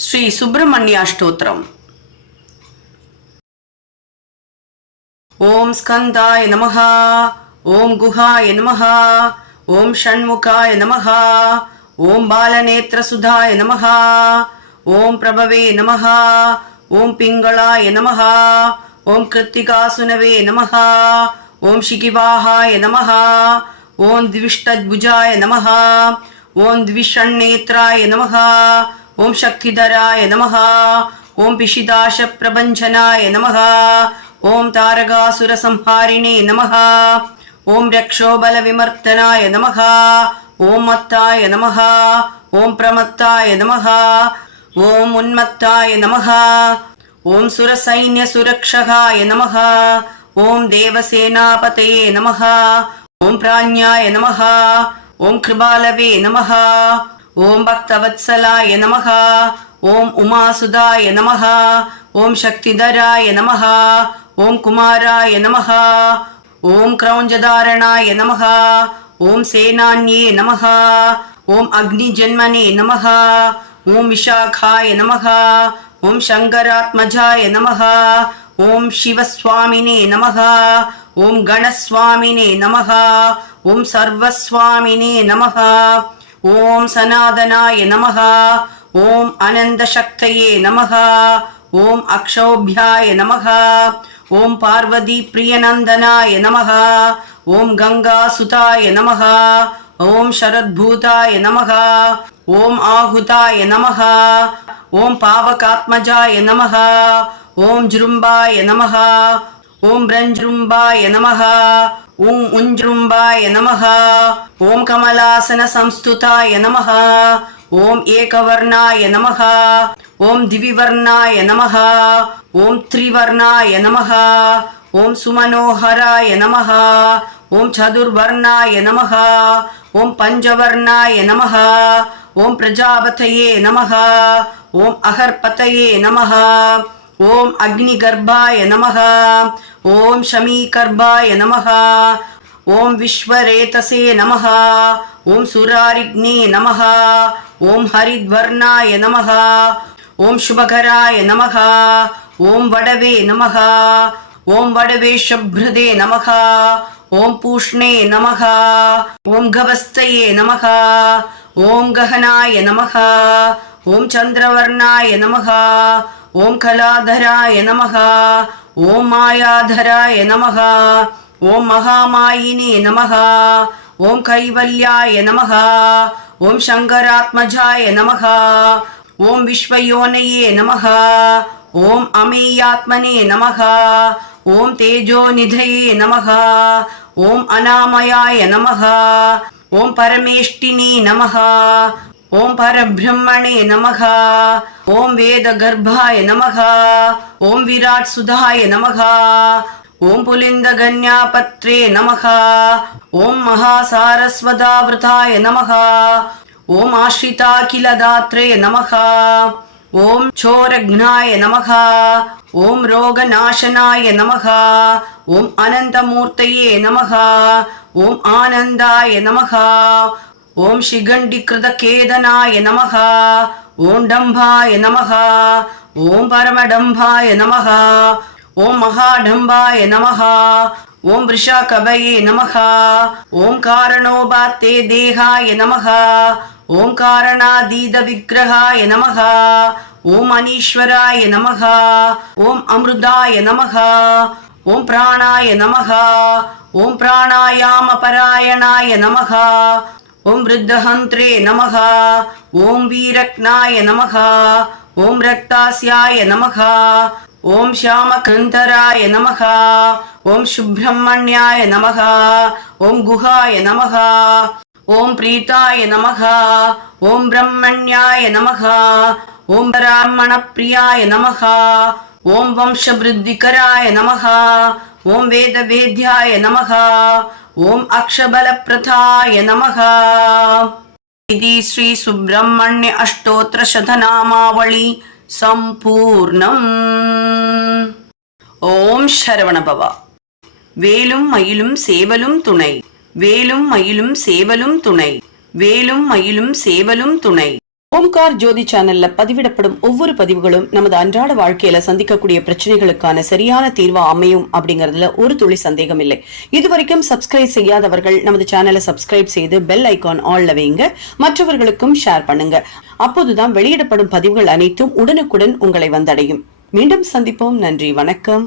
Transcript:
श्री सुब्रह्मण्या स्तो स्कन्धाय नमः ॐ गुहाय नमः ॐ षण्मुखाय नमः बालनेत्रसुधाय नमः प्रभवे नमः पिङ्गळाय नमः ॐ कृत्तिकासुनवे नमः ॐ शिखिवाहाय नमः ॐ द्विषद्भुजाय नमः ॐ द्विषण्त्राय नमः ಓಂ ಶಕ್ತಿಧರಾಯ ನಮಃ. ಓಂ ಪಿಶಿದಾಶ ಪ್ರಭಂಜನಾಯ ನಮಃ. ಓಂ ತಾರಗಾಸುರ ಸಂಹಾರಿಣಿ ನಮಃ. ಓಂ ರಕ್ಷೋಬಲ ವಿಮರ್ತನಾಯ ನಮಃ. ಓಂ ಮತ್ತಾಯ ನಮಃ. ಓಂ ಪ್ರಮತ್ತಾಯ ನಮಃ. ಓಂ ಉನ್ಮತ್ತಾಯ ನಮಃ. ಓಂ ಸುರಸೈನ್ಯ ಸುರಕ್ಷಹಾಯ ನಮಃ. ಓಂ ದೇವಸೇನಾಪತಯೇ ನಮಃ. ಓಂ ಪ್ರಾಣ್ಯಾಯ ನಮಃ. ஓம் கிருபாலவே நமகா ஓம் பக்தவத்சலாய நமகா ஓம் உமாசுதாய நமகா ஓம் சக்திதராய நமகா ஓம் குமாராய நமகா ஓம் கிரௌஞ்சதாரணாய நமகா ஓம் சேனான்யே நமகா ஓம் அக்னிஜன்மனே நமகா ஓம் விஷாகாய நமகா ஓம் சங்கராத்மஜாய நமகா ஓம் சிவஸ்வாமினே நமகா ஓம் கணஸ்வாமினே நமகா ஓம் சர்வஸ்வாமினே நமகா ஓம் சனாதனாய நமகா ஓம் அனந்த சக்தையே நமகா ஓம் அக்ஷௌபியாய நமகா ஓம் பார்வதி பிரியநந்தனாய நமகா ஓம் கங்கா சுதாய நமகா ஓம் சரத்பூதாய நமகா ஓம் ஆகுதாய நமகா ஓம் பாவகாத்மஜாய நமகா ஓம் ஜிரும்பாய நமகா ஓம் ரஞ்சுரும்பாய நமகா ஓம் உஞ்சுரும்பாய நமகா ஓம் கமலாசன சம்ஸ்துதாய நமகா ஓம் ஏகவர்ணாய நமகா ஓம் திவிவர்ணாய நமகா ஓம் த்ரிவர்ணாய நமகா ஓம் சுமனோகராய நமகா ஓம் சதுர்வர்ணாய நமகா ஓம் பஞ்சவர்ணாய நமகா ஓம் பிரஜாபதயே நமகா ஓம் அகர்பதயே நமகா ஓம் அக்னி கர்ப்பாய நமக ஓம் ஷமி கர்ப்பாய நமக ஓம் விஸ்வரேதசே நமக ஓம் சுராரிக்னே நமக ஓம் ஹரித்வர்ணாய நமக ஓம் சுபகராய நமக ஓம் வடவே நமக ஓம் வடவே சப்ரதே நமக ஓம் பூஷ்ணே நமக ஓம் கவஸ்தையே நமக ஓம் ககனாய நமக ஓம் சந்திரவர்ணாய நமக गवस्तये नमः ॐ गहनाय नमः ॐ चन्द्रवर्णाय नमः ॐ कलाधराय नमः ॐ मायाधराय नमः ॐ महामायिने नमः ॐ कैवल्याय नमः ॐ शङ्करात्मजाय नमः ॐ विश्वयोनये नमः ॐ अमेयात्मने नमः ॐ ஓம் பரபிரம்மணே நமகா. ஓம் வேத கர்ப்பாய நமகா. ஓம் விராட் சுதாய நமகா. ஓம் புலிந்த கன்யாபத்ரே நமகா. ஓம் மகாசாரஸ்வதாவிரதாய நமகா. ஓம் ஆஷ்ரிதா கில தாத்ரே நமகா. ஓம் சோரக்னாய நமகா. ஓம் ரோகநாசனாய நமகா. ஓம் அனந்தமூர்த்தையே நமகா. ஓம் ஆனந்தாய நமகா. ஓம் ஸ்ரீகண்டிகிருத கேதனாய நமகா ஓம் டம்பாய நமகா ஓம் பரமடம்பாய நமகா ஓம் மகாடம்பாய நமகா ஓம் விஷாகபயே நமகா ஓம் காரணோபாத்தே தேகாய நமகா ஓம் காரணாதீத விக்கிரகாய நமகா ஓம் அனீஸ்வராய நமகா ஓம் அமிர்தாய நமகா ஓம் பிராணாய நமகா ஓம் பிராணாயாம பராயணாய நமகா ஓம் ருத்ரஹந்திரே நமகா ஓம் வீரக்னாய நமகா ஓம் ரக்தாஸ்யாய நமகா ஓம் ஷியாமகந்தராய நமகா ஓம் சுப்பிரமணியாய நமகா ஓம் குஹாய நமகா ஓம் பிரீத்தாய நமகா ஓம் பிரம்மண்யாய நமகா ஓம் பராமணப்பிரியாய நமகா ஓம் வம்சபிருத்திகராய நமகா ஓம் வேதவேத்யாய நமகா ॐ अक्षबलप्रथाय नमः इति श्रीसुब्रह्मण्य अष्टोत्तरशतनामावळि சம்பூர்ணம் ஓம் சரவணபவா வேலும் மயிலும் சேவலும் துணை வேலும் மயிலும் சேவலும் துணை வேலும் மயிலும் சேவலும் துணை ஓம்கார் ஜோதி சேனல்ல பதிவிடப்படும் ஒவ்வொரு பதிவுகளும் நமது அன்றாட வாழ்க்கையில சந்திக்கக்கூடிய பிரச்சனைகளுக்கான சரியான தீர்வா அமையும் அப்படிங்கறதுல ஒரு துளி சந்தேகம் இல்லை. இதுவரைக்கும் சப்ஸ்கிரைப் செய்யாதவர்கள் நமது சேனலை சப்ஸ்கிரைப் செய்து பெல் ஐகான் ஆல்ல வைங்க. மற்றவர்களுக்கும் ஷேர் பண்ணுங்க. அப்போதுதான் வெளியிடப்படும் பதிவுகள் அனைத்தும் உடனுக்குடன் உங்களை வந்தடையும். மீண்டும் சந்திப்போம். நன்றி. வணக்கம்.